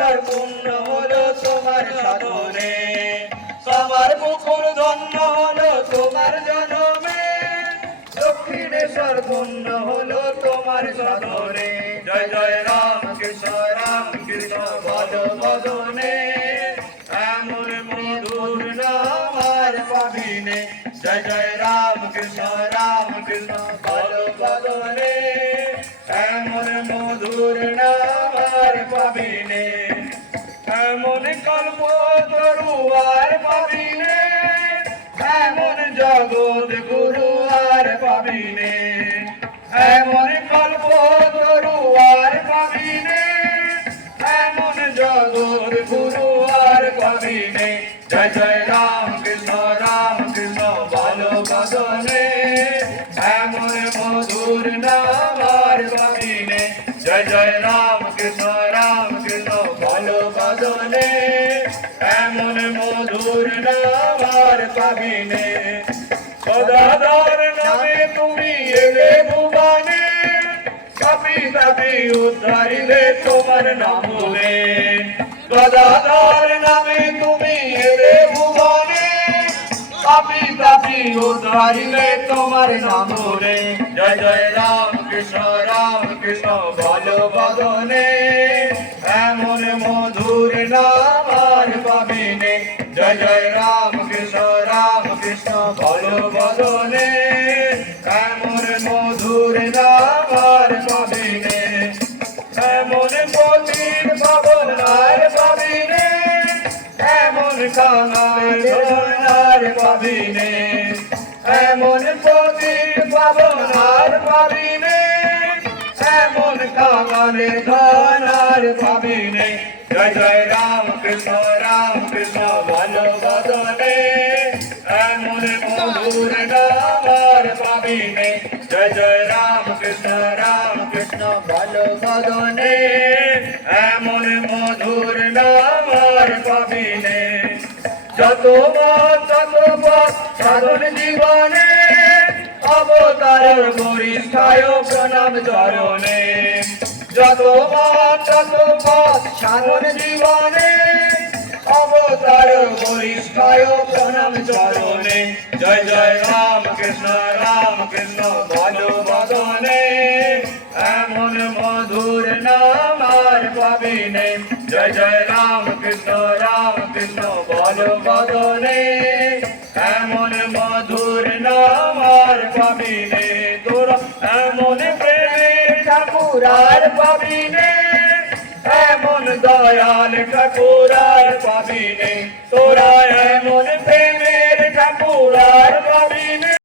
নেশার পূর্ণ হলো তোমার সাধনে, সবার মুখর ধন্য হলো তোমার জনমে, দক্ষিণেশ্বর পূর্ণ হলো তোমার সাধনে। জয় জয় রাম কৃষ্ণ বল বদনে, এমন মধুর নাম আর পাবিনে। জয় জয় রাম কৃষ্ণ বল বদনে, এমন মধুর নাম আর পাবিনে। এমন কল্প তরু আর পাবিনে, এমন জগৎ গুরু আর পাবিনে, এমন কল্প তরু আর পাবিনে, এমন জগৎ গুরু আর পাবিনে। জয় জয় রাম কৃষ্ণ বল বদনে, এমন মধুর নাম আর পাবিনে। জয় জয় রাম কৃষ্ণ বল বদনে, এমন মধুর নাম আর পাবিনে। গদাধর নামে তুমি এলে ভুবনে, পাপী তাপী উদ্ধারিলে তোমার নাম বলে। গদাধর নামে তুমি এলে ভুবনে, পাপী তাপী উদ্ধারিলে তোমার নাম বলে। জয় জয় রাম কৃষ্ণ বল বদনে, এমন মধুর নাম আর পাবিনে। জয় জয় রাম কৃষ্ণ বল বদনে, এমন মধুর নাম আর পাবিনে। এমন পতির পাবন আর পাবিনে, এমন কাঙাল আর পাবিনে, এমন পতির পাবন আর পাবিনে, এমন কাঙালের ধন আর পাবিনে। জয় জয় রাম কৃষ্ণ বল বদনে, এমন মধুর নাম আর পাবিনে। জয় জয় রাম কৃষ্ণ বল বদনে, এমন মধুর নাম আর পাবিনে। যত মত তত পথ সাধন জীবনে, অবতার বরিষ্ঠায় প্রণাম চরণে। যত মত তত পথ সাধন জীবনে, অবতার বরিষ্ঠায় প্রণাম চরণে। জয় জয় রাম কৃষ্ণ বল বদনে, এমন মধুর নাম আর পাবিনে। জয় জয় রাম কৃষ্ণ বল বদনে, এমন মধুর নাম আর পাবিনে। তোরা এমন প্রেমের ঠাকুর আর পাবিনে, এমন দয়াল ঠাকুর আর পাবিনে। তোরা এমন